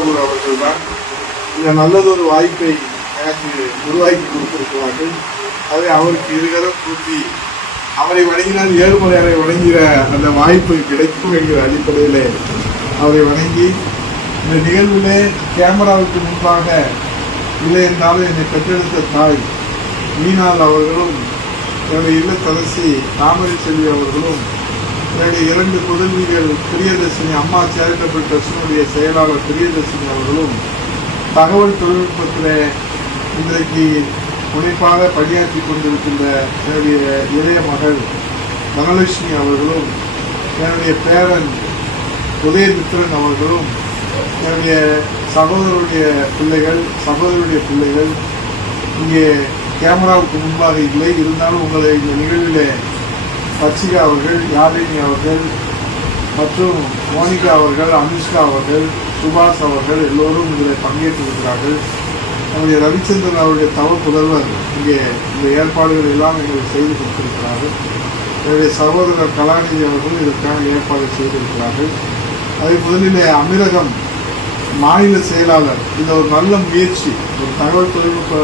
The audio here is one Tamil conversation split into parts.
குமரகுரு அவர்கள் தான் இந்த நல்லதொரு வாய்ப்பை எனக்கு உருவாக்கி கொடுத்திருக்கிறார்கள். அதை அவருக்கு இருகரம் கூட்டி அவரை வணங்கினால் ஏழுமலையாரை வணங்குகிற அந்த வாய்ப்பு கிடைக்கும் என்கிற அடிப்படையில் அவரை வணங்கி இந்த நிகழ்விலே கேமராவுக்கு முன்பாக இல்லை என்றாலும் என்னை பெற்றெடுத்த தாய் மீனால் அவர்களும் என்னுடைய இல்லத்தரசி தாமரை செல்வி அவர்களும் என்னுடைய இரண்டு புதல்விகள் பிரியதர்ஷினி அம்மா சேரிட்டபிள் ட்ரஸ்டினுடைய செயலாளர் பிரியதர்ஷினி அவர்களும் தகவல் தொழில்நுட்பத்தில் இன்றைக்கு முனைப்பாக பணியாற்றி கொண்டிருக்கின்ற என்னுடைய இளைய மகள் தனலட்சுமி அவர்களும் என்னுடைய பேரன் உதயமித்ரன் அவர்களும் என்னுடைய சகோதரருடைய பிள்ளைகள் சகோதரருடைய பிள்ளைகள் இங்கே கேமராவுக்கு முன்பாக இல்லை. இருந்தாலும் உங்களை இந்த நிகழ்வில் சர்ச்சிகா அவர்கள் யாழினி அவர்கள் மற்றும் மோனிகா அவர்கள் அனுஷ்கா அவர்கள் சுபாஷ் அவர்கள் எல்லோரும் இதில் பங்கேற்றிருக்கிறார்கள். நம்முடைய ரவிச்சந்திரன் அவருடைய தவ புதல்வர் இங்கே இந்த ஏற்பாடுகள் எல்லாம் எங்களுக்கு செய்து கொடுத்திருக்கிறார்கள். என்னுடைய சகோதரர் கலாநிதி அவர்கள் இதற்கான ஏற்பாடு செய்திருக்கிறார்கள். அதே முதலிலே அமிரகம் மாநில செயலாளர் இந்த ஒரு நல்ல முயற்சி ஒரு தகவல் தொழில்நுட்ப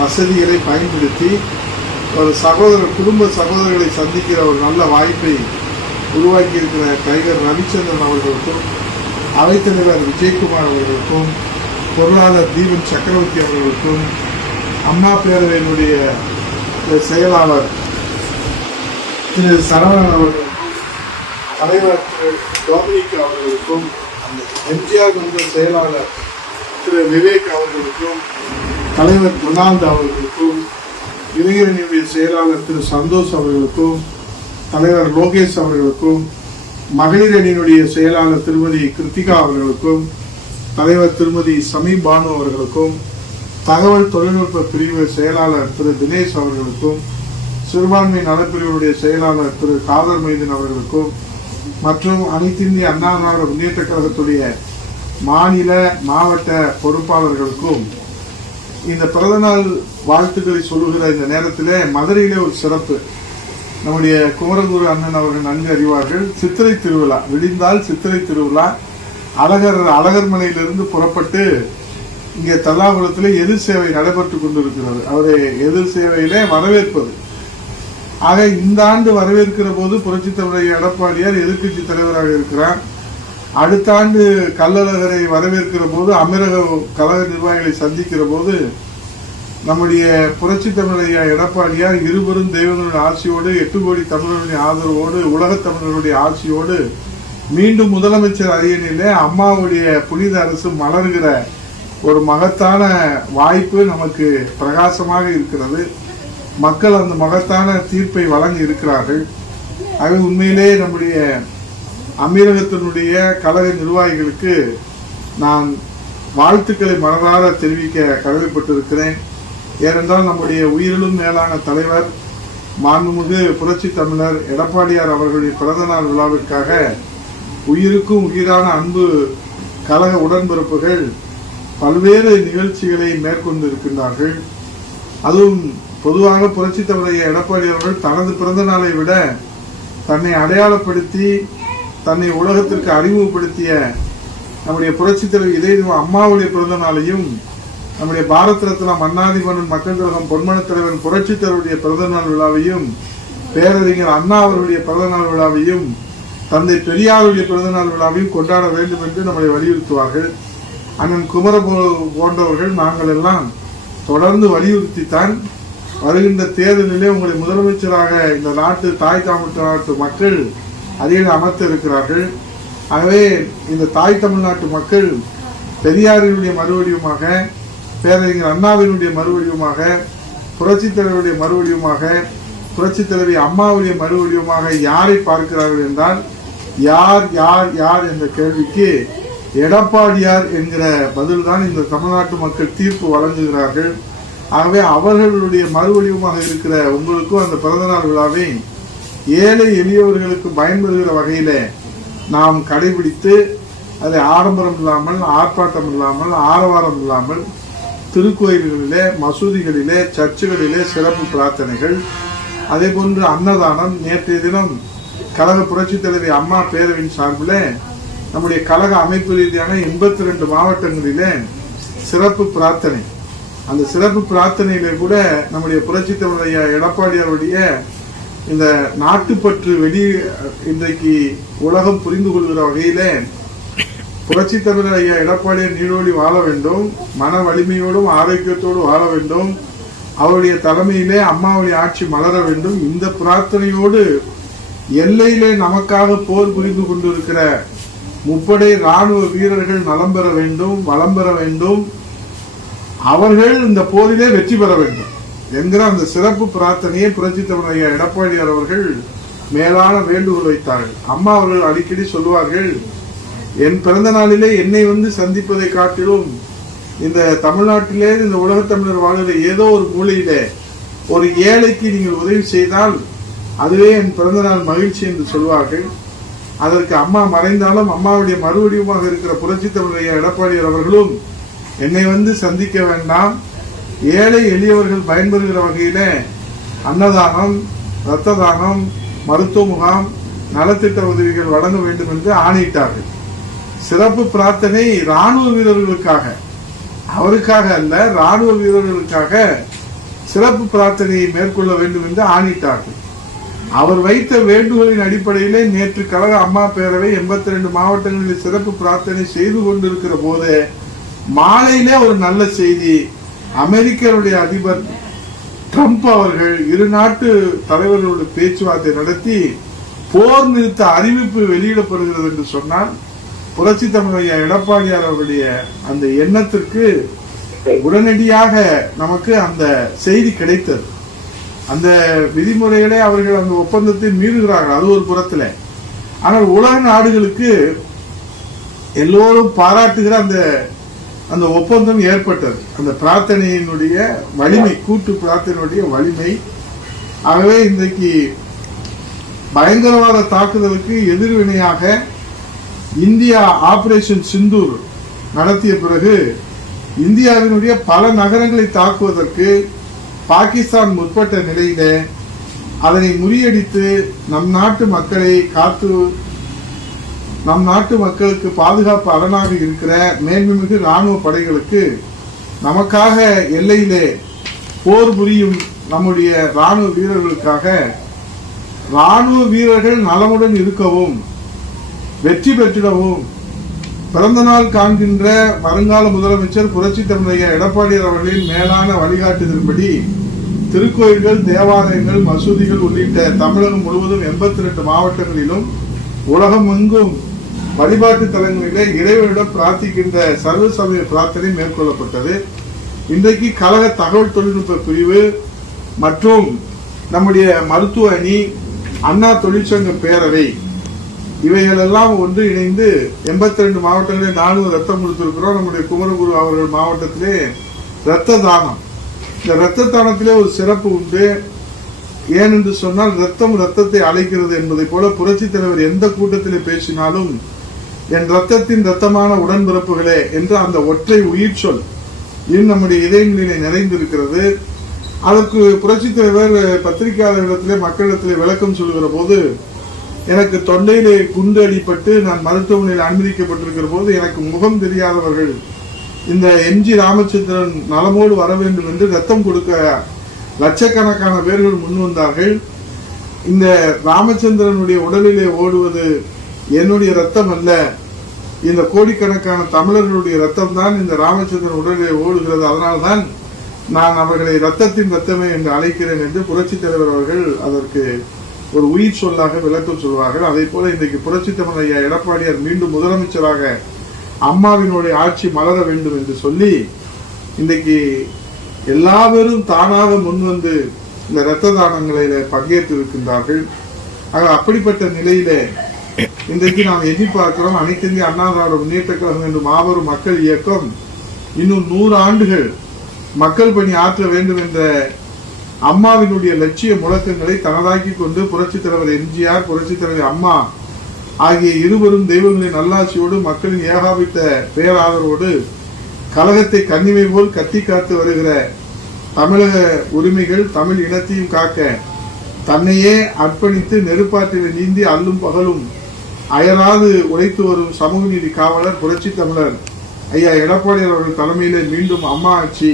வசதிகளை பயன்படுத்தி ஒரு சகோதரர் குடும்ப சகோதரர்களை சந்திக்கிற ஒரு நல்ல வாய்ப்பை உருவாக்கி இருக்கிற டைகர் ரவிச்சந்திரன் அவர்களுக்கும் அவைத்தலைவர் விஜயகுமார் அவர்களுக்கும் பொருளாளர் தீபன் சக்கரவர்த்தி அவர்களுக்கும் அம்மா பேரவையினுடைய செயலாளர் திரு சரவணன் அவர்களுக்கும் தலைவர் திரு டோமினிக் அவர்களுக்கும் எம்ஜிஆர் வந்த செயலாளர் திரு விவேக் அவர்களுக்கும் தலைவர் டொனால்டு அவர்களுக்கும் இளைஞரணியுடைய செயலாளர் திரு சந்தோஷ் அவர்களுக்கும் தலைவர் லோகேஷ் அவர்களுக்கும் மகளிர் அணியினுடைய செயலாளர் திருமதி கிருத்திகா அவர்களுக்கும் தலைவர் திருமதி சமீ பானு அவர்களுக்கும் தகவல் தொழில்நுட்ப பிரிவு செயலாளர் திரு தினேஷ் அவர்களுக்கும் சிறுபான்மை நலப்பிரிவுடைய செயலாளர் திரு காதர் மைதன் அவர்களுக்கும் மற்றும் அனைத்திந்திய அண்ணா திராவிட முன்னேற்ற கழகத்துடைய மாநில மாவட்ட பொறுப்பாளர்களுக்கும் இந்த பிறந்த நாள் வாழ்த்துக்களை சொல்லுகிற இந்த நேரத்திலே மதுரையிலே ஒரு சிறப்பு. நம்முடைய குமரகுரு அண்ணன் அவர்கள் நன்கு அறிவார்கள். சித்திரை திருவிழா விடிந்தால் சித்திரை திருவிழா. அழகர் அழகர்மனையிலிருந்து புறப்பட்டு இங்கே தல்லாபுரத்தில் எதிர் சேவை நடைபெற்று கொண்டிருக்கிறது. அவரை எதிர் சேவையிலே வரவேற்பது. ஆக இந்த ஆண்டு வரவேற்கிற போது புரட்சித் தலைவர் எடப்பாடியார் எதிர்கட்சி தலைவராக இருக்கிறார். அடுத்த ஆண்டு கள்ளழகரை வரவேற்கிற போது அமீரக கழக நிர்வாகிகளை சந்திக்கிற போது நம்முடைய புரட்சி தமிழையா எடப்பாடியார் இருபெரும் தெய்வங்களுடைய ஆட்சியோடு எட்டு கோடி தமிழர்களுடைய ஆதரவோடு உலகத் தமிழர்களுடைய ஆட்சியோடு மீண்டும் முதலமைச்சர் அரியணையிலே அம்மாவுடைய புனித அரசு மலர்கிற ஒரு மகத்தான வாய்ப்பு நமக்கு பிரகாசமாக இருக்கிறது. மக்கள் அந்த மகத்தான தீர்ப்பை வழங்கி இருக்கிறார்கள். அது உண்மையிலே நம்முடைய அமீரகத்தினுடைய கழக நிர்வாகிகளுக்கு நான் வாழ்த்துக்களை மனதார தெரிவிக்க கடமைப்பட்டிருக்கிறேன் ஏனென்றால் நம்முடைய உயிரிலும் மேலான தலைவர் மாண்புமிகு புரட்சி தமிழர் எடப்பாடியார் அவர்களுடைய பிறந்தநாள் விழாவிற்காக உயிருக்கும் உயிரான அன்பு கழக உடன்பிறப்புகள் பல்வேறு நிகழ்ச்சிகளை மேற்கொண்டு இருக்கின்றார்கள் அதுவும் பொதுவாக புரட்சி தமிழைய எடப்பாடி அவர்கள் தனது பிறந்த நாளை விட தன்னை அடையாளப்படுத்தி தன்னை உலகத்திற்கு அறிமுகப்படுத்திய நம்முடைய புரட்சி தலைவர் இதய அம்மாவுடைய பிறந்த நாளையும் நம்முடைய பாரத் ரத்னா மன்னாதிபன் மக்கள் கழகம் பொன்மன தலைவன் புரட்சி தலைவருடைய பிறந்த நாள் விழாவையும் பேரறிஞர் அண்ணா அவருடைய பிறந்த நாள் விழாவையும் தந்தை பெரியாருடைய பிறந்த நாள் விழாவையும் கொண்டாட வேண்டும் என்று நம்மை வலியுறுத்துவார்கள். அண்ணன் குமர போன்றவர்கள் நாங்கள் எல்லாம் தொடர்ந்து வலியுறுத்தித்தான் வருகின்ற தேர்தலிலே உங்களை முதலமைச்சராக இந்த நாட்டு தாய் தமிழ் நாட்டு மக்கள் அதில் அமர்த்த இருக்கிறார்கள் ஆகவே இந்த தாய் தமிழ்நாட்டு மக்கள் பெரியாரினுடைய மறுவடிவமாக பேரறிஞர் அண்ணாவினுடைய மறுவடிவமாக புரட்சித் தலைவருடைய மறுவடிவமாக புரட்சித் தலைவி அம்மாவுடைய மறுவடிவமாக யாரை பார்க்கிறார்கள் என்றால் யார் யார் யார் என்ற கேள்விக்கு எடப்பாடியார் என்கிற பதில்தான் இந்த தமிழ்நாட்டு மக்கள் தீர்ப்பு வழங்குகிறார்கள். ஆகவே அவர்களுடைய மறுவடிவமாக இருக்கிற உங்களுக்கும் அந்த பிறந்தநாள் விழாவை ஏழை எளியவர்களுக்கு பயன்படுகிற வகையில் நாம் கடைபிடித்து அதை ஆடம்பரம் இல்லாமல் ஆர்ப்பாட்டம் இல்லாமல் ஆரவாரம் இல்லாமல் திருக்கோயில்களிலே மசூதிகளிலே சர்ச்சுகளிலே சிறப்பு பிரார்த்தனைகள். அதே போன்று அன்னதானம். நேற்றைய தினம் கழக புரட்சித் தலைவி அம்மா பேரவின் சார்பில் நம்முடைய கழக அமைப்பு ரீதியான எண்பத்தி ரெண்டு மாவட்டங்களிலே சிறப்பு பிரார்த்தனை. அந்த சிறப்பு பிரார்த்தனையில கூட நம்முடைய புரட்சித் தலைவர் எடப்பாடி அவருடைய இந்த நாட்டுப்பற்று வெளி இன்றைக்கு உலகம் புரிந்து கொள்கிற வகையில புரட்சி தமிழர் ஐயா எடப்பாடியார் நீரோடி வாழ வேண்டும் மன வலிமையோடும் ஆரோக்கியத்தோடும் வாழ வேண்டும். அவருடைய தலைமையிலே அம்மாவுடைய ஆட்சி மலர வேண்டும். இந்த பிரார்த்தனையோடு எல்லையிலே நமக்காக போர் புரிந்து கொண்டிருக்கிற முப்படை ராணுவ வீரர்கள் நலம் பெற வேண்டும் வளம் பெற வேண்டும். அவர்கள் இந்த போரிலே வெற்றி பெற வேண்டும். என்கிற அந்த சிறப்பு பிரார்த்தனையை புரட்சி தமிழக எடப்பாடியார் அவர்கள் மேலான வேண்டுகோள் வைத்தார்கள். அம்மா அவர்கள் அடிக்கடி சொல்லுவார்கள் என் பிறந்த நாளிலே என்னை வந்து சந்திப்பதை காட்டிலும் இந்த தமிழ்நாட்டிலே இந்த உலகத் தமிழர் வாழ்கிற ஏதோ ஒரு மூலையிலே ஒரு ஏழைக்கு நீங்கள் உதவி செய்தால் அதுவே என் பிறந்த நாள் மகிழ்ச்சி என்று சொல்வார்கள். அதற்கு அம்மா மறைந்தாலும் அம்மாவுடைய மறுவடிவமாக இருக்கிற புரட்சி தமிழ் எடப்பாடியார் அவர்களும் என்னை வந்து சந்திக்க வேண்டாம் ஏழை எளியவர்கள் பயன்பெறுகிற வகையில் அன்னதானம் இரத்த தானம் மருத்துவ முகாம் நலத்திட்ட உதவிகள் வழங்க வேண்டும் என்று ஆணையிட்டார்கள். சிறப்பு பிரார்த்தனை ராணுவ வீரர்களுக்காக. அவருக்காக அல்ல ராணுவ வீரர்களுக்காக சிறப்பு பிரார்த்தனையை மேற்கொள்ள வேண்டும் என்று ஆணையிட்டார்கள். அவர் வைத்த வேண்டுகோளின் அடிப்படையிலே நேற்று கழக அம்மா பேரவை எண்பத்தி ரெண்டு மாவட்டங்களில் சிறப்பு பிரார்த்தனை செய்து கொண்டிருக்கிற போது மாலையிலே ஒரு நல்ல செய்தி அமெரிக்கருடைய அதிபர் ட்ரம்ப் அவர்கள் இரு நாட்டு தலைவர்களோடு பேச்சுவார்த்தை நடத்தி போர் நிறுத்த அறிவிப்பு வெளியிடப்படுகிறது என்று சொன்னால் புரட்சி தமிழ் எடப்பாடியார் அவருடைய அந்த எண்ணத்திற்கு உடனடியாக நமக்கு அந்த செய்தி கிடைத்தது. அந்த விதிமுறைகளை அவர்கள் அந்த ஒப்பந்தத்தை மீறுகிறார்கள் அது ஒரு புறத்தில். ஆனால் உலக நாடுகளுக்கு எல்லோரும் பாராட்டுகிற அந்த அந்த ஒப்பந்தம் ஏற்பட்டது. அந்த பிரார்த்தனையினுடைய வலிமை கூட்டு பிரார்த்தனையுடைய வலிமை. ஆகவே இன்றைக்கு பயங்கரவாத தாக்குதலுக்கு எதிர்வினையாக இந்தியா ஆபரேஷன் சிந்தூர் நடத்திய பிறகு இந்தியாவினுடைய பல நகரங்களை தாக்குவதற்கு பாகிஸ்தான் முற்பட்ட நிலையில அதனை முறியடித்து நம் நாட்டு மக்களை காத்து நம் நாட்டு மக்களுக்கு பாதுகாப்பு அரணாக இருக்கிற மேன்மைமிகு ராணுவ படைகளுக்கு நமக்காக எல்லையிலே போர் புரியும் நம்முடைய ராணுவ வீரர்களுக்காக ராணுவ வீரர்கள் நலமுடன் இருக்கவும் வெற்றி பெற்றிடவும் பிறந்த நாள் காண்கின்ற வருங்கால முதலமைச்சர் புரட்சி தமிழைய எடப்பாடியார் அவர்களின் மேலான வழிகாட்டுதலின்படி திருக்கோயில்கள் தேவாலயங்கள் மசூதிகள் உள்ளிட்ட தமிழகம் முழுவதும் எண்பத்தி ரெண்டு மாவட்டங்களிலும் உலகம் எங்கும் வழிபாட்டு தலங்களிலே இறைவனிடம் பிரார்த்திக்கின்ற சர்வ சமய பிரார்த்தனை மேற்கொள்ளப்பட்டது. இன்றைக்கு கழக தகவல் தொழில்நுட்ப பிரிவு மற்றும் நம்முடைய மருத்துவ அணி அண்ணா தொழிற்சங்க பேரவை இவைகளெல்லாம் ஒன்று இணைந்து எண்பத்தி ரெண்டு மாவட்டங்களில் நானூறு ரத்தம் கொடுத்திருக்கிறோம். நம்முடைய குமரகுரு அவர்கள் மாவட்டத்திலே இரத்த தானம். இந்த இரத்த தானத்திலே ஒரு சிறப்பு உண்டு. ஏனென்று சொன்னால் ரத்தம் ரத்தத்தை அழைக்கிறது என்பதை போல புரட்சித் தலைவர் எந்த கூட்டத்தில் பேசினாலும் என் ரத்தத்தின் ரத்தமான உடன்பிறப்புகளே என்ற அந்த ஒற்றை உயிர் சொல் இன்னும் நம்முடைய இதயங்களிலே நிறைந்திருக்கிறது. அதற்கு புரட்சி தலைவர் பத்திரிகையாளர்களிடத்திலே மக்களிடத்திலே விளக்கம் சொல்லுகிற போது எனக்கு தொண்டையிலே குண்டு அடிப்பட்டு நான் மருத்துவமனையில் அனுமதிக்கப்பட்டிருக்கிற போது எனக்கு முகம் தெரியாதவர்கள் இந்த எம்ஜி ராமச்சந்திரன் நலமோடு வர வேண்டும் என்று ரத்தம் கொடுக்க லட்சக்கணக்கான பேர்கள் முன் வந்தார்கள். இந்த ராமச்சந்திரனுடைய உடலிலே ஓடுவது என்னுடைய ரத்தம் அல்ல. இந்த கோடிக்கணக்கான தமிழர்களுடைய ரத்தம் தான் இந்த ராமச்சந்திரன் உடலிலே ஓடுகிறது. அதனால்தான் நான் அவர்களை ரத்தத்தின் ரத்தமே என்று அழைக்கிறேன் என்று புரட்சித் தலைவர் அவர்கள் அதற்கு ஒரு உயிர் சொல்லாக விளக்கம் சொல்வார்கள். அதே போல இன்றைக்கு புரட்சித் தமிழ் ஐயா எடப்பாடியார் மீண்டும் முதலமைச்சராக அம்மாவினுடைய ஆட்சி மலர வேண்டும் என்று சொல்லி இன்றைக்கு எல்லா பேரும் தானாக முன்வந்து இந்த இரத்த தானங்களில் பங்கேற்று இருக்கின்றார்கள் ஆக அப்படிப்பட்ட நிலையில இன்றைக்கு நாம் எண்ணி பார்க்கிறோம் அனைத்து இந்திய அண்ணா திராவிட முன்னேற்ற கழகம் என்று மாபெரும் மக்கள் இயக்கம் இன்னும் நூறு ஆண்டுகள் மக்கள் பணி ஆற்ற வேண்டும் என்ற அம்மாவினுடைய லட்சிய முழக்கங்களை தனதாக்கி கொண்டு புரட்சித் தலைவர் எம்ஜிஆர் புரட்சித் தலைவர் அம்மா ஆகிய இருவரும் தெய்வங்களின் நல்லாட்சியோடு மக்களின் ஏகாபித்த பேராதரவோடு கழகத்தை கன்னிமை போல் கத்தி காத்து வருகிற தமிழக உரிமைகள் தமிழ் இனத்தையும் காக்க தன்னையே அர்ப்பணித்து நெருப்பாற்றில் நீந்தி அல்லும் பகலும் அயராது உழைத்து வரும் சமூக நீதி காவலர் புரட்சி தமிழர் ஐயா எடப்பாடி அவர்கள் தலைமையிலே மீண்டும் அம்மா ஆட்சி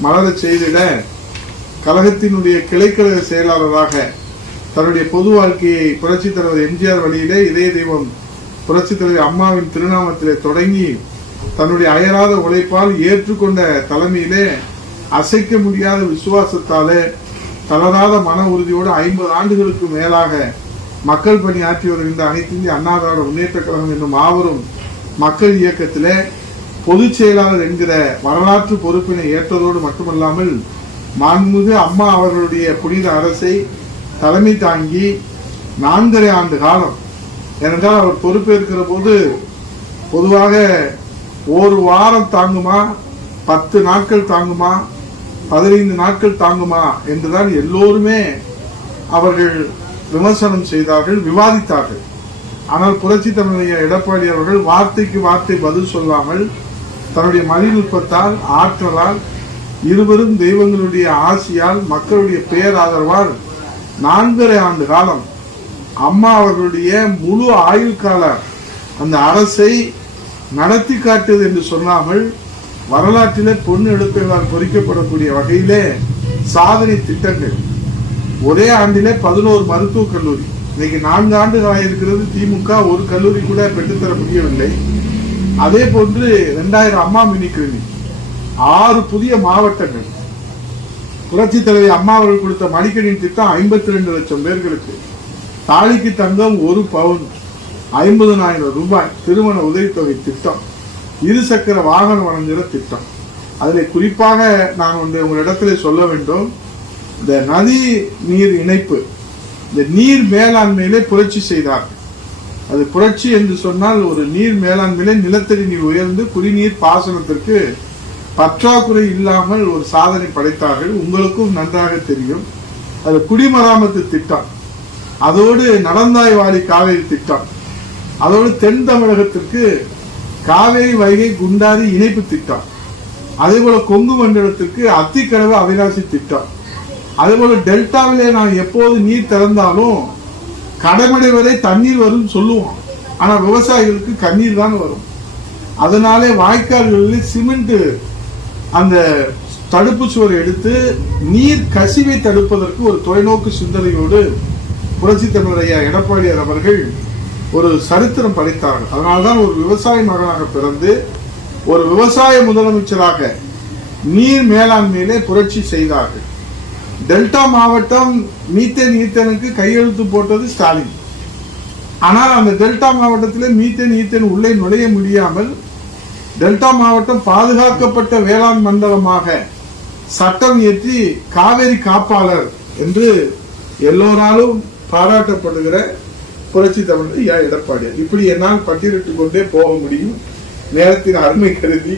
மலர செய்திட கழகத்தினுடைய கிளைக்கழக செயலாளராக தன்னுடைய பொது வாழ்க்கையை புரட்சி தலைவர் எம்ஜிஆர் வழியிலே இதய தெய்வம் புரட்சி தலைவர் அம்மாவின் திருநாமத்திலே தொடங்கி தன்னுடைய அயராத உழைப்பால் ஏற்றுக்கொண்ட தலைமையிலே அசைக்க முடியாத விசுவாசத்தாலே தளராத மன உறுதியோடு ஐம்பது ஆண்டுகளுக்கு மேலாக மக்கள் பணி ஆற்றி வருகின்ற அனைத்து இந்திய அண்ணா திராவிட முன்னேற்ற கழகம் என்னும் மாபெரும் மக்கள் இயக்கத்திலே பொதுச் செயலாளர் என்கிற வரலாற்று பொறுப்பினை ஏற்றதோடு மட்டுமல்லாமல் மாண்புமிகு அம்மா அவர்களுடைய புனித அரசை தலைமை தாங்கி நான்கரை ஆண்டு காலம் ஏனென்றால் அவர் பொறுப்பேற்கிற போது பொதுவாக ஒரு வாரம் தாங்குமா பத்து நாட்கள் தாங்குமா பதினைந்து நாட்கள் தாங்குமா என்றுதான் எல்லோருமே அவர்கள் விமர்சனம் செய்தார்கள் விவாதித்தார்கள். ஆனால் புரட்சி தமிழைய எடப்பாடி அவர்கள் வார்த்தைக்கு வார்த்தை பதில் சொல்லாமல் தன்னுடைய மதிநுட்பத்தால் ஆற்றலால் இருவரும் தெய்வங்களுடைய ஆசியால் மக்களுடைய பேராதரவால் நான்கரை ஆண்டு காலம் அம்மா அவர்களுடைய முழு ஆயுள் கால அந்த அரசை நடத்தி காட்டுவது என்று சொல்லாமல் வரலாற்றிலே பொன் எழுத்துகளால் பொறிக்கப்படக்கூடிய வகையிலே சாதனை திட்டங்கள். ஒரே ஆண்டிலே பதினோரு மருத்துவக் கல்லூரி. இன்னைக்கு நான்கு ஆண்டுகளாக இருக்கிறது. திமுக ஒரு கல்லூரி கூட பெற்றுத்தர முடியவில்லை. அதே போன்று ரெண்டாயிரம் அம்மா மினி கிளினிக். ஆறு புதிய மாவட்டங்கள். புரட்சி தலைவி அம்மா அவர்கள் கொடுத்த மடிக்கணின் திட்டம் ஐம்பத்தி ரெண்டு லட்சம் பேர்களுக்கு. தாலிக்கு தங்கம் ஒரு பவுன். ஐம்பதனாயிரம் ரூபாய் திருமண உதவித்தொகை திட்டம். இருசக்கர வாகனம் வழங்குகிற திட்டம். அதில் குறிப்பாக நான் வந்து உங்களிடத்தில் சொல்ல வேண்டும். இந்த நதி நீர் இணைப்பு இந்த நீர் மேலாண்மையிலே புரட்சி செய்தார். அது புரட்சி என்று சொன்னால் ஒரு நீர் மேலாண்மையிலே நிலத்தடி நீர் உயர்ந்து குடிநீர் பாசனத்திற்கு பற்றாக்குறை இல்லாமல் ஒரு சாதனை படைத்தார்கள். உங்களுக்கும் நன்றாக தெரியும். அது குடிமராமத்து திட்டம். அதோடு நடந்தாய்வாடி காவேரி திட்டம். அதோடு தென் தமிழகத்திற்கு காவேரி வைகை குண்டாரி இணைப்பு திட்டம். அதே போல கொங்கு மண்டலத்திற்கு அத்திக்கடவு அவிநாசி திட்டம். அதே போல டெல்டாவிலே நான் எப்போது நீர் திறந்தாலும் கடமடை வரை தண்ணீர் வரும்னு சொல்லுவோம் ஆனால் விவசாயிகளுக்கு கண்ணீர் தான் வரும். அதனாலே வாய்க்கால்களில் சிமெண்ட் அந்த தடுப்பு சுவர் எடுத்து நீர் கசிவை தடுப்பதற்கு ஒரு தொலைநோக்கு சிந்தனையோடு புரட்சி தமிழரையா எடப்பாடியார் அவர்கள் ஒரு சரித்திரம் படைத்தார்கள். அதனால்தான் ஒரு விவசாய மகனாக பிறந்து ஒரு விவசாய முதலமைச்சராக நீர் மேலாண்மையிலே புரட்சி செய்தார்கள். டெல்டா மாவட்டம் மீத்தேன் ஈத்தனுக்கு கையெழுத்து போட்டது ஸ்டாலின். ஆனால் அந்த டெல்டா மாவட்டத்தில் மீத்தேன் ஈத்தேன் உள்ளே நுழைய முடியாமல் டெல்டா மாவட்டம் பாதுகாக்கப்பட்ட வேளாண் மண்டலமாக சட்டம் இயற்றி காவேரி காப்பாளர் என்று எல்லோராலும் பாராட்டப்படுகிற புரட்சி தமிழர் ஐயா எடப்பாடியார். இப்படி என்னால் பட்டியலிட்டுக் கொண்டே போக முடியும். நேரத்தின் அருமை கருதி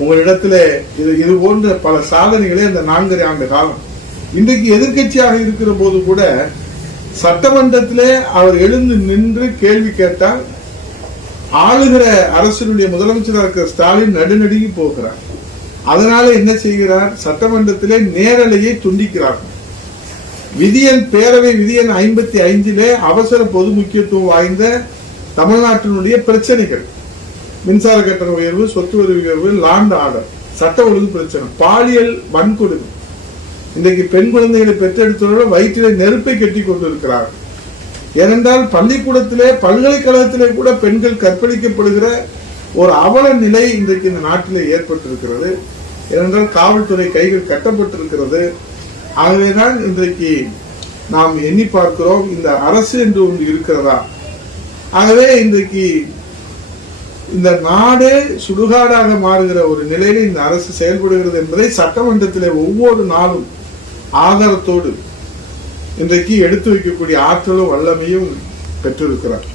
உங்களிடத்துல இது இது போன்ற பல சாதனைகளை அந்த நான்கரை ஆண்டு காலம். இன்றைக்கு எதிர்க்கட்சியாக இருக்கிற போது கூட சட்டமன்றத்திலே அவர் எழுந்து நின்று கேள்வி கேட்டால் ஆளுகிற அரசினுடைய முதலமைச்சராக இருக்கிற ஸ்டாலின் நடுநடுங்கி போகிறார். அதனால என்ன செய்கிறார்? சட்டமன்றத்திலே நேரலையை துண்டிக்கிறார். விதியன் பேரவை விதியன் ஐம்பத்தி ஐந்திலே அவசர பொது முக்கியத்துவம் வாய்ந்த தமிழ்நாட்டினுடைய பிரச்சனைகள். மின்சார கட்டண உயர்வு சொத்து வரி உயர்வு லாண்ட் ஆர்டர் சட்ட ஒழுங்கு பிரச்சனை பாலியல் வன்கொடுமை. இன்றைக்கு பெண் குழந்தைகளை பெற்றெடுத்தவர்கள் வயிற்றிலே நெருப்பை கட்டி கொண்டிருக்கிறார் ஏனென்றால் பள்ளிக்கூடத்திலே பல்கலைக்கழகத்திலே கூட பெண்கள் கற்பழிக்கப்படுகிற ஒரு அவல நிலை இன்றைக்கு இந்த நாட்டில் ஏற்பட்டிருக்கிறது. ஏனென்றால் காவல்துறை கைகள் கட்டப்பட்டிருக்கிறது. ஆகவேதான் இன்றைக்கு நாம் எண்ணி பார்க்கிறோம் இந்த அரசு என்று ஒன்று இருக்கிறதா? ஆகவே இன்றைக்கு இந்த நாடு சுடுகாடாக மாறுகிற ஒரு நிலையில் இந்த அரசு செயல்படுகிறது என்பதை சட்டமன்றத்திலே ஒவ்வொரு நாளும் ஆதாரத்தோடு இன்றைக்கு எடுத்து வைக்கக்கூடிய ஆற்றலும் வல்லமையும் பெற்றிருக்கிறார்.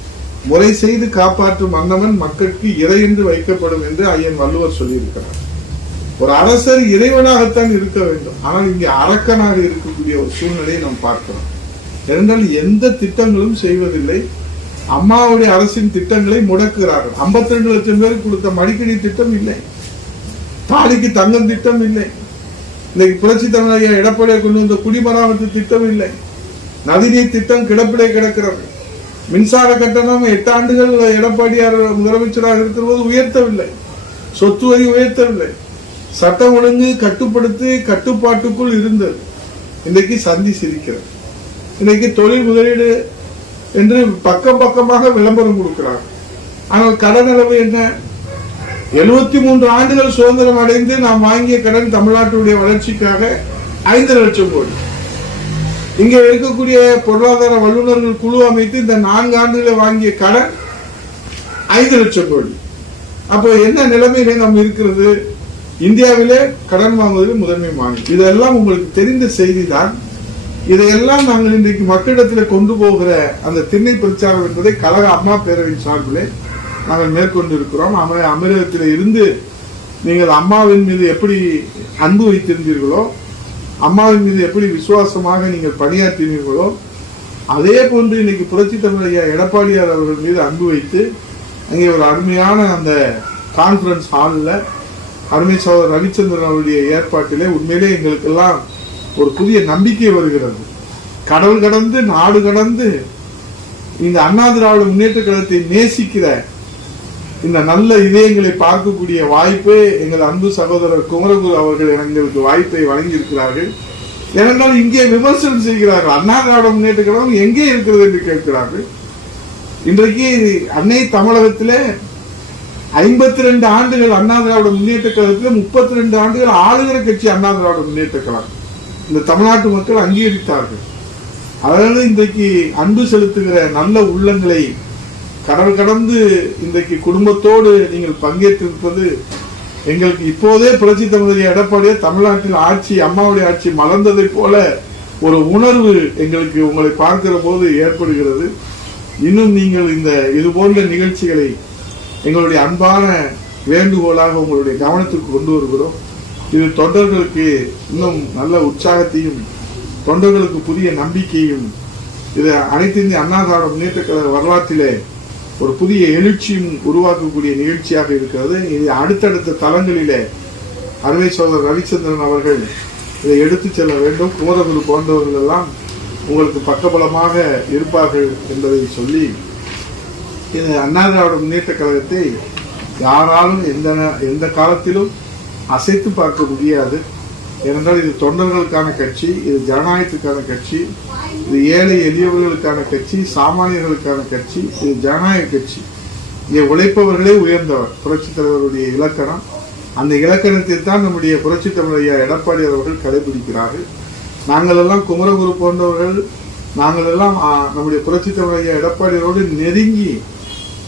முறை செய்து காப்பாற்றும் மன்னவன் மக்களுக்கு இறை என்று வைக்கப்படும் என்று ஐயன் வள்ளுவர் சொல்லியிருக்கிறார். ஒரு அரசர் இறைவனாகத்தான் இருக்க வேண்டும். ஆனால் இங்கே அரக்கனாக இருக்கக்கூடிய ஒரு சூழ்நிலையை நாம் பார்க்கிறோம். ஏனென்றால் எந்த திட்டங்களும் செய்வதில்லை. அம்மாவுடைய அரசின் திட்டங்களை முடக்குகிறார்கள். 52 ரெண்டு லட்சம் பேருக்கு கொடுத்த மடிக்கணி திட்டம் இல்லை. தாலிக்கு தங்கம் திட்டம் இல்லை. இன்னைக்கு புரட்சி தலைவர் எடப்பாடியை கொண்டு வந்த குடிமராமத்து திட்டம் இல்லை. நதிநீர் திட்டம் கிடப்பிலே கிடக்கிறது. மின்சார கட்டணம் எட்டு ஆண்டுகள் எடப்பாடியார் முதலமைச்சராக இருக்கிற போது உயர்த்தவில்லை. சொத்து வரி உயர்த்தவில்லை. சட்டம் ஒழுங்கு கட்டுப்படுத்தி கட்டுப்பாட்டுக்குள் இருந்தது. இன்றைக்கு சந்தி சிரிக்கிறது. இன்னைக்கு தொழில் முதலீடு என்று பக்கம் பக்கமாக விளம்பரம் கொடுக்கிறார் ஆனால் கடன் அளவு என்ன? எழுபத்தி மூன்று ஆண்டுகள் சுதந்திரம் அடைந்து நாம் வாங்கிய கடன் தமிழ்நாட்டுடைய வளர்ச்சிக்காக ஐந்து லட்சம் கோடி. இங்கே இருக்கக்கூடிய பொருளாதார வல்லுநர்கள் குழு அமைத்து இந்த நான்கு ஆண்டுகளை வாங்கிய கடன் ஐந்து லட்சம் கோடி. அப்போ என்ன நிலைமையில நாம் இருக்கிறது? இந்தியாவிலே கடன் வாங்குவதில் முதன்மை மாநிலம். இதெல்லாம் உங்களுக்கு தெரிந்த செய்தி தான் இதையெல்லாம் நாங்கள் இன்றைக்கு மக்களிடத்தில் கொண்டு போகிற அந்த திண்ணை பிரச்சாரம் என்பதை கழக அம்மா பேரவையின் சார்பிலே நாங்கள் மேற்கொண்டு இருக்கிறோம் அமிரகத்தில் இருந்து நீங்கள் அம்மாவின் மீது எப்படி அன்பு வைத்திருந்தீர்களோ அம்மாவின் மீது எப்படி விசுவாசமாக நீங்கள் பணியாற்றினீர்களோ அதே போன்று இன்னைக்கு புரட்சி தமிழ் ஐயா எடப்பாடியார் அவர்கள் மீது அன்பு வைத்து அங்கே ஒரு அருமையான அந்த கான்ஃபரன்ஸ் ஹாலில் அருமை சோதர் ரவிச்சந்திரன் அவருடைய ஏற்பாட்டிலே உண்மையிலே எங்களுக்கெல்லாம் ஒரு புதிய நம்பிக்கை வருகிறது. கடவுள் கடந்து நாடு கடந்து இந்த அண்ணா திராவிட முன்னேற்ற கழகத்தை நேசிக்கிற இந்த நல்ல இதயங்களை பார்க்கக்கூடிய வாய்ப்பே எங்கள் அன்பு சகோதரர் குமரகுரு அவர்கள் எங்களுக்கு வாய்ப்பை வழங்கியிருக்கிறார்கள். ஏனென்றால் இங்கே விமர்சனம் செய்கிறார்கள். அண்ணா திராவிட முன்னேற்ற கழகம் எங்கே இருக்கிறது என்று கேட்கிறார்கள். இன்றைக்கு அன்னை தமிழகத்திலே ஐம்பத்தி ரெண்டு ஆண்டுகள் அண்ணா திராவிட முன்னேற்ற கழகத்தில் முப்பத்தி ரெண்டு ஆண்டுகள் ஆளுகிற கட்சி அண்ணா திராவிட முன்னேற்ற கழகம். இந்த தமிழ்நாட்டு மக்கள் அங்கீகரித்தார்கள். அதனால இன்றைக்கு அன்பு செலுத்துகிற நல்ல உள்ளங்களை கடல் கடந்து இன்றைக்கு குடும்பத்தோடு நீங்கள் பங்கேற்றிருப்பது எங்களுக்கு இப்போதே புரட்சி தமிழக எடப்பாடியே தமிழ்நாட்டில் ஆட்சி அம்மாவுடைய ஆட்சி மலர்ந்ததை போல ஒரு உணர்வு எங்களுக்கு உங்களை பார்க்கிற போது ஏற்படுகிறது. இன்னும் நீங்கள் இந்த இது போன்ற நிகழ்ச்சிகளை எங்களுடைய அன்பான வேண்டுகோளாக உங்களுடைய கவனத்துக்கு கொண்டு வருகிறோம். இது தொண்டர்களுக்கு இன்னும் நல்ல உற்சாகத்தையும் தொண்டர்களுக்கு புதிய நம்பிக்கையும் இது அனைத்து இந்திய அண்ணா திராவிட முன்னேற்ற கழக வரலாற்றிலே ஒரு புதிய எழுச்சியும் உருவாக்கக்கூடிய நிகழ்ச்சியாக இருக்கிறது. இது அடுத்தடுத்த தளங்களிலே அருமை சோதர் ரவிச்சந்திரன் அவர்கள் இதை எடுத்துச் செல்ல வேண்டும். குமரகுரு போன்றவர்கள் எல்லாம் உங்களுக்கு பக்கபலமாக இருப்பார்கள் என்பதை சொல்லி இது அண்ணா திராவிட முன்னேற்ற கழகத்தை யாராலும் எந்த எந்த காலத்திலும் அசைத்து பார்க்க முடியாது. ஏனென்றால் இது தொண்டர்களுக்கான கட்சி இது ஜனநாயகத்துக்கான கட்சி இது ஏழை எளியவர்களுக்கான கட்சி சாமானியர்களுக்கான கட்சி இது ஜனநாயக கட்சி. இங்கே உழைப்பவர்களே உயர்ந்தவர் புரட்சித் தலைவருடைய இலக்கணம். அந்த இலக்கணத்தை தான் நம்முடைய புரட்சித் தமிழையா எடப்பாடி அவர்கள் கடைபிடிக்கிறார்கள். நாங்கள் எல்லாம் குமரகுரு போன்றவர்கள் நாங்கள் எல்லாம் நம்முடைய புரட்சித் தமிழையா எடப்பாடியோடு நெருங்கி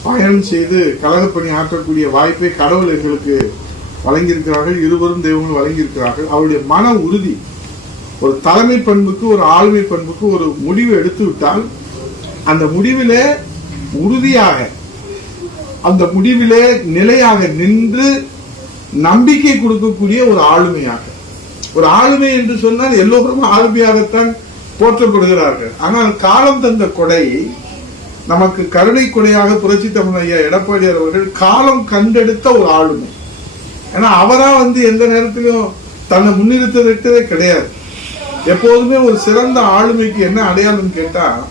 பயணம் செய்து கழகப்பணி ஆற்றக்கூடிய வாய்ப்பை கடவுள் எங்களுக்கு வழங்கியிருக்கிறார்கள் இருவரும் தெய்வங்களும் வழங்கியிருக்கிறார்கள். அவருடைய மன உறுதி ஒரு தலைமை பண்புக்கு ஒரு ஆளுமை பண்புக்கு ஒரு முடிவு எடுத்து விட்டால் அந்த முடிவிலே உறுதியாக அந்த முடிவிலே நிலையாக நின்று நம்பிக்கை கொடுக்கக்கூடிய ஒரு ஆளுமையாக. ஒரு ஆளுமை என்று சொன்னால் எல்லோரும் ஆளுமையாகத்தான் போற்றப்படுகிறார்கள். ஆனால் காலம் தந்த கொடை நமக்கு கருணை கொடையாக புரட்சி தமிழ் ஐயா எடப்பாடியார் அவர்கள் காலம் கண்டெடுத்த ஒரு ஆளுமை. ஏன்னா அவராக வந்து எந்த நேரத்திலையும் தன்னை முன்னிறுத்ததே கிடையாது. எப்போதுமே ஒரு சிறந்த ஆளுமைக்கு என்ன அடையாளம் கேட்டால்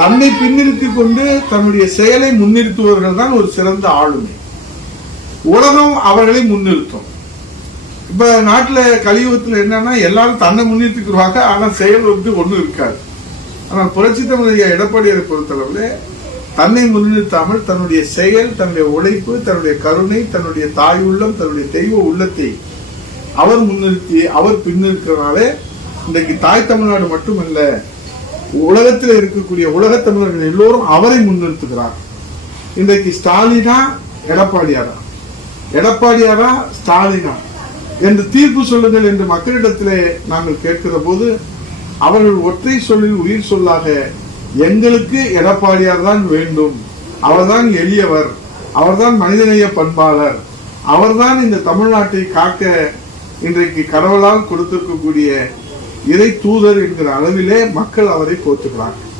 தன்னை பின்னிறுத்தி கொண்டு தன்னுடைய செயலை முன்னிறுத்துவர்கள் தான் ஒரு சிறந்த ஆளுமை. உலகம் அவர்களை முன்னிறுத்தும். இப்போ நாட்டில் கலியுகத்தில் என்னன்னா எல்லாரும் தன்னை முன்னிறுத்திக்கிறாங்க ஆனால் செயல் வந்து ஒன்றும் இருக்காது. ஆனால் புரட்சி தமிழ் எடப்பாடியை பொறுத்தளவில் தன்னை முன்னிறுத்தாமல் தன்னுடைய செயல் தன்னுடைய உழைப்பு தன்னுடைய கருணை தன்னுடைய தாய் உள்ளம் தன்னுடைய தெய்வ உள்ளத்தை அவர் முன்னிறுத்தி அவர் பின்னிருக்கிறனாலே இன்றைக்கு தாய் தமிழ்நாடு மட்டுமல்ல உலகத்தில் இருக்கக்கூடிய உலகத் தமிழர்கள் எல்லோரும் அவரை முன்னிறுத்துகிறார். இன்றைக்கு ஸ்டாலினா எடப்பாடியாரா? எடப்பாடியாரா ஸ்டாலினா? என்று தீர்ப்பு சொல்லுங்கள் என்று மக்களிடத்திலே நாங்கள் கேட்கிற போது அவர்கள் ஒற்றை சொல்லில் உயிர் சொல்லாக எங்களுக்கு எடப்பாடியார் தான் வேண்டும். அவர்தான் எளியவர். அவர்தான் மனிதநேய பண்பாளர். அவர்தான் இந்த தமிழ்நாட்டை காக்க இன்றைக்கு கடவுளால் கொடுத்திருக்கக்கூடிய இறை தூதர் என்கிற அளவிலே மக்கள் அவரை போற்றுகிறார்கள்.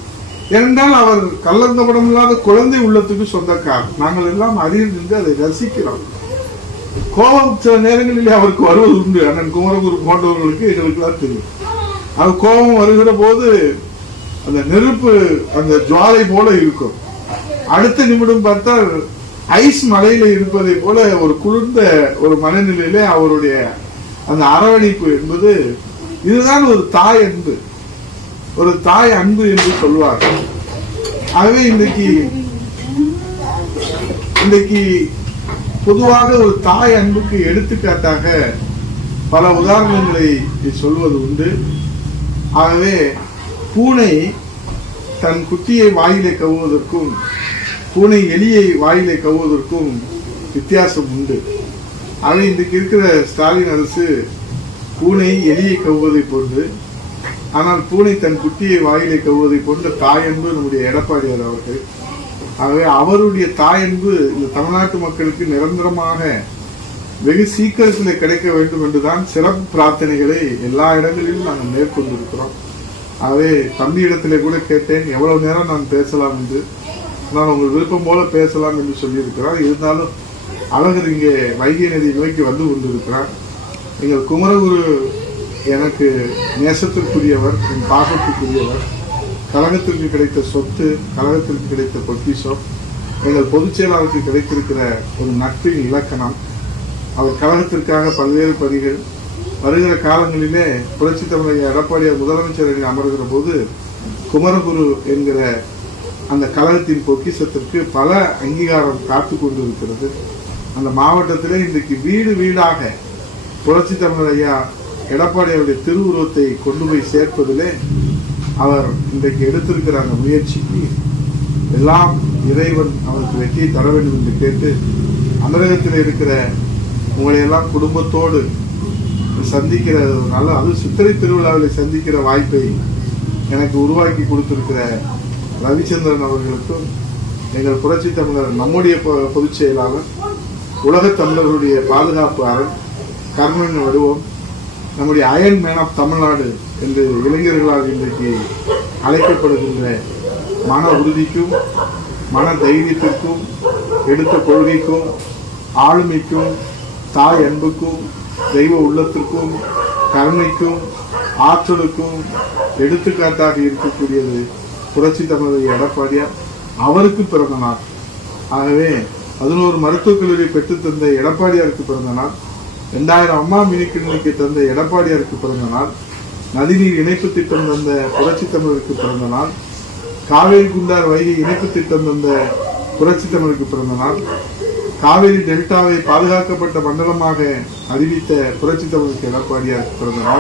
ஏனென்றால் அவர் கல்லந்தபடம் இல்லாத குழந்தை உள்ளத்துக்கு சொந்தக்காரர். நாங்கள் எல்லாம் அருகில் நின்று அதை ரசிக்கிறோம். கோபம் சில நேரங்களிலே அவருக்கு வருவது உண்டு. அண்ணன் குமரகுரு போன்றவர்களுக்கு எங்களுக்கு தான் தெரியும். அவர் கோபம் வருகிற போது அந்த நெருப்பு அந்த ஜுவாலை போல இருக்கும். அடுத்த நிமிடம் பார்த்தால் ஐஸ் மலையில இருப்பதை போல ஒரு குளிர்ந்த ஒரு மனநிலையில அவருடைய அந்த அரவணைப்பு என்பது இதுதான் ஒரு தாய் அன்பு. ஒரு தாய் அன்பு என்று சொல்வார். ஆகவே இன்றைக்கு இன்றைக்கு பொதுவாக ஒரு தாய் அன்புக்கு எடுத்துக்காட்டாக பல உதாரணங்களை சொல்வது உண்டு. ஆகவே பூனை தன் குட்டியை வாயிலே கவுவதற்கும் பூனை எலியை வாயிலே கவுவதற்கும் வித்தியாசம் உண்டு. ஆனால் இன்றைக்கு இருக்கிற ஸ்டாலின் அரசு பூனை எலியை கவுவதை போன்று ஆனால் பூனை தன் குட்டியை வாயிலே கவுவதை போன்ற தாயன்பு நம்முடைய எடப்பாடியார் அவர்கள். ஆகவே அவருடைய தாயன்பு இந்த தமிழ்நாட்டு மக்களுக்கு நிரந்தரமாக வெகு சீக்கிரத்தில் கிடைக்க வேண்டும் என்றுதான் சிறப்பு பிரார்த்தனைகளை எல்லா இடங்களிலும் நாங்கள் மேற்கொண்டிருக்கிறோம். அதே தம்பியிடத்திலே கூட கேட்டேன் எவ்வளவு நேரம் நான் பேசலாம் என்று? நான் உங்கள் விருப்பம் போல பேசலாம் என்று சொல்லியிருக்கிறார். இருந்தாலும் அழகர் இங்கே வைகை நதி நோக்கி வந்து கொண்டிருக்கிறார். எங்கள் குமரகுரு எனக்கு நேசத்திற்குரியவர் என் பாசத்திற்குரியவர். கழகத்திற்கு கிடைத்த சொத்து கழகத்திற்கு கிடைத்த பொக்கிஷம். எங்கள் பொதுச் செயலாளருக்கு கிடைத்திருக்கிற ஒரு நட்பின் இலக்கணம். அவர் கழகத்திற்காக பல்வேறு பணிகள் வருகிற காலங்களிலே புரட்சி தமிழக எடப்பாடியார் முதலமைச்சர்கள் அமர்கிற போது குமரகுரு என்கிற அந்த கழகத்தின் பொக்கிஷத்திற்கு பல அங்கீகாரம் காத்து கொண்டிருக்கிறது. அந்த மாவட்டத்திலே இன்றைக்கு வீடு வீடாக புரட்சி தமிழையா எடப்பாடியாருடைய திருவுருவத்தை கொண்டு போய் சேர்ப்பதிலே அவர் இன்றைக்கு எடுத்திருக்கிற அந்த முயற்சிக்கு எல்லாம் இறைவன் அவருக்கு வெற்றியை தர வேண்டும் என்று கேட்டு அமரகத்தில் இருக்கிற உங்களை எல்லாம் குடும்பத்தோடு சந்திக்கிற ஒரு நல்ல சித்திரை திருவிழாவில் சந்திக்கிற வாய்ப்பை எனக்கு உருவாக்கி கொடுத்திருக்கிற ரவிச்சந்திரன் அவர்களுக்கும் எங்கள் புரட்சி தமிழர் நம்முடைய பொ- பொதுச் செயலாளர் உலகத் தமிழர்களுடைய பாதுகாப்பு அரண் கர்மன் வடிவம் நம்முடைய அயன் மேன் ஆஃப் தமிழ்நாடு என்று இளைஞர்களால் இன்றைக்கு அழைக்கப்படுகின்ற மன உறுதிக்கும் மன தைரியத்திற்கும் எடுத்த கொள்கைக்கும் ஆளுமைக்கும் தாய் அன்புக்கும் தெய்வ உள்ளத்திற்கும் கருணைக்கும் ஆற்றலுக்கும் எடுத்துக்காட்டாக இருக்கக்கூடியது புரட்சி தமிழர் எடப்பாடியார். அவருக்கு பிறந்த நாள். ஆகவே பதினோரு மருத்துவக் கல்லூரி பெற்றுத் தந்த எடப்பாடியாருக்கு பிறந்த நாள். ரெண்டாயிரம் அம்மா மினி தந்த எடப்பாடியாருக்கு பிறந்த நாள். நதிநீர் இணைப்பு திட்டம் தந்த புரட்சி தமிழருக்கு பிறந்த நாள். காவேரி குண்டார் வைகை இணைப்பு திட்டம் தந்த புரட்சி தமிழருக்கு பிறந்த நாள். காவிரி டெல்டாவை பாதுகாக்கப்பட்ட மண்டலமாக அறிவித்த புரட்சி தமிழுக்கு எடப்பாடியார் பிறந்த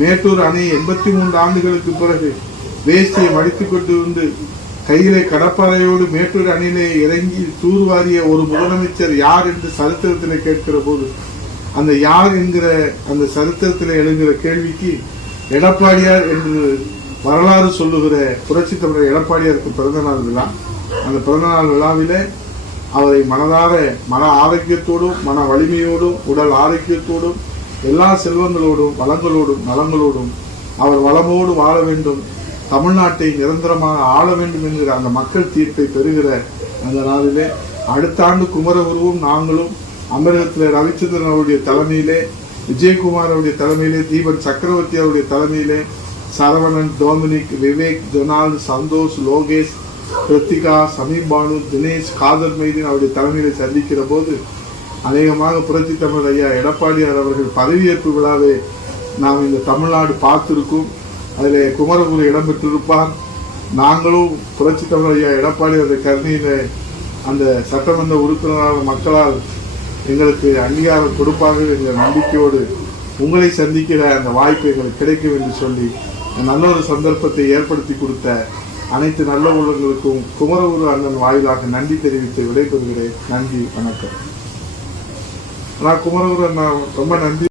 மேட்டூர் அணை எண்பத்தி மூன்று ஆண்டுகளுக்கு பிறகு வேஷ்டியை மடித்துக் கொண்டு வந்து கையிலே கடப்பாறையோடு மேட்டூர் அணியிலே இறங்கி தூர்வாரிய ஒரு முதலமைச்சர் யார் என்று சரித்திரத்திலே கேட்கிற போது அந்த யார் என்கிற அந்த சரித்திரத்தில் எழுகிற கேள்விக்கு எடப்பாடியார் என்று வரலாறு சொல்லுகிற புரட்சி தமிழர் எடப்பாடியாருக்கு பிறந்தநாள் விழா. அந்த பிறந்தநாள் விழாவிலே அவரை மனதார மன ஆரோக்கியத்தோடும் மன வலிமையோடும் உடல் ஆரோக்கியத்தோடும் எல்லா செல்வங்களோடும் வளங்களோடும் நலங்களோடும் அவர் வளமோடு வாழ வேண்டும். தமிழ்நாட்டை நிரந்தரமாக ஆள வேண்டும் என்கிற அந்த மக்கள் தீர்ப்பை பெறுகிற அந்த நாளிலே அடுத்த ஆண்டு குமரகுருவும் நாங்களும் அமிரகத்தில் ரவிச்சந்திரன் அவருடைய தலைமையிலே விஜயகுமார் அவருடைய தலைமையிலே தீபன் சக்கரவர்த்தி அவருடைய தலைமையிலே சரவணன் டோமினிக் விவேக் டொனால்டு சந்தோஷ் லோகேஷ் கிருத்திகா சமீபானு தினேஷ் காதல் மைதீன் அவருடைய தலைமையிலே சந்திக்கிற போது அநேகமாக புரட்சி தமிழர் ஐயா எடப்பாடியார் அவர்கள் பதவியேற்பு விழாவை நாம் இந்த தமிழ்நாடு பார்த்திருக்கும். அதிலே குமரகுரு இடம்பெற்றிருப்பார். நாங்களும் புரட்சி தமிழ் ஐயா எடப்பாடியார் கருணையில அந்த சட்டமன்ற உறுப்பினரான மக்களால் எங்களுக்கு அங்கீகாரம் கொடுப்பார்கள் என்ற நம்பிக்கையோடு உங்களை சந்திக்கிற அந்த வாய்ப்பு எங்களுக்கு கிடைக்கும் என்று சொல்லி நல்ல ஒரு சந்தர்ப்பத்தை ஏற்படுத்தி கொடுத்த அனைத்து நல்ல உள்ளங்களுக்கும் குமரகுரு அண்ணன் வாயிலாக நன்றி தெரிவித்து விடைபெறுகிறேன். நன்றி வணக்கம். நான் குமரகுரு அண்ணா ரொம்ப நன்றி.